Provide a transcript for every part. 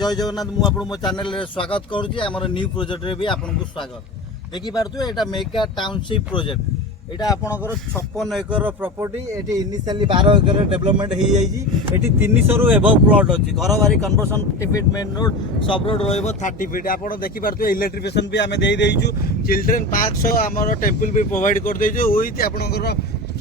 जय जगन्नाथ मु आपन मो चैनल रे स्वागत करूची हमर न्यू प्रोजेक्ट रे भी आपन को स्वागत देखि पारतु एटा मेगा टाउनशिप प्रोजेक्ट एटा आपनकर 56 एकर प्रॉपर्टी एटी इनिशियली 12 एकर डेवलपमेंट हो जाइजी एटी 300 रु एबव प्लॉट अछि घर बारी कन्वर्सन 50 फीट मेन रोड सब रोड रहइबो 30 फीट आपन देखि पारतु इलेक्ट्रिफिकेशन भी हमें देई देइछु चिल्ड्रन पार्क सो हमर टेंपल भी प्रोवाइड कर देइछु विथ आपनकर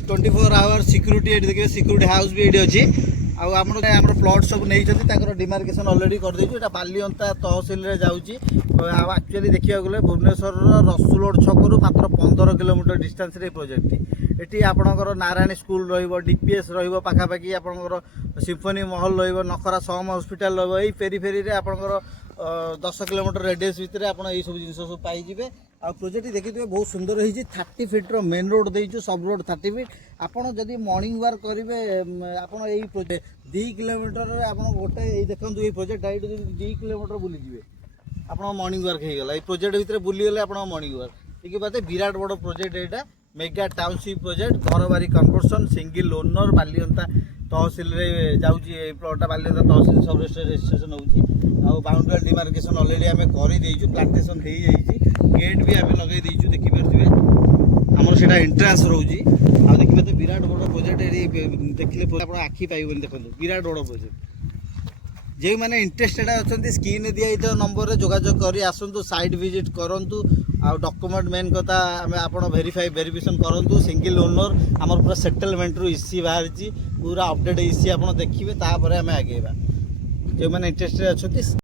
24 आवर सिक्यूरिटी एटी देखिबे सिक्यूरिटी हाउस भी एटी अछि आम प्लट सब नहीं डिमार्केशन अलरेडी कर देटा बालीअंता तहसिल रे जाऊँगी एक्चुअली देखा गले भुवनेश्वर रसुलोड छकू मात्र 15 किलोमीटर डिस्टेंस रे प्रोजेक्ट एटी आपणकर नारायणी स्कूल डीपीएस रखापाखि आपणकर सिम्फोनी महल नखरा सम हॉस्पिटल रही पेरीफेरी रे आपणकर 10 किलोमीटर रेडियस भितर आप सब जिन सब पाइबे आ प्रोजेक्ट देखिए बहुत सुंदर होती 30 फीट रो मेन रोड देचु सब रोड 30 फीट आपड़ जदि मॉर्निंग वाक करेंगे आपड़ यही प्रोजेक्ट 2 किलोमीटर आप गोटे देखो ये प्रोजेक्ट हाइट 2 किलोमीटर बुलीजे आप मॉर्निंग वाक हो गला प्रोजेक्ट भितर बुलीगले आप मॉर्निंग वाक देखिए बात विराट बड़ प्रोजेक्ट यहाँ मेगा टाउनशिप प्रोजेक्ट घर बारी कन्वर्सन सिंगल ओनर बालीअंता तहसिल रे जाऊँगी प्लॉटा बालीअंता तहसिल सब रजिस्ट्रेशन हो बाउंड्री डिमार्केशन अलरेडी आम कर प्लांटेसन हो जाइए गेट भी आम लगे देचु देखिपे आमर से एंट्रांस रोची आ देखिए तो विराट बड़ प्रोजेक्ट देखिले आप आखि पाइबनी देखो विराट बड़ प्रोजेक्ट जो मैंने इंटरेस्टेड अच्छा स्क्रीन दिया नंबर रे जोगाजोग कर आसतु साइट विजिट करूँ आ डॉक्यूमेंट मेन कथा आप वेरिफिकेशन करूँ सिंगल ओनर आमर पूरा सेटलमेंट रु इसी बाहर पूरा अपडेट इसी आप देखिए तापर आम आगेबा जो मैंने इंटरेस्टेड अच्छा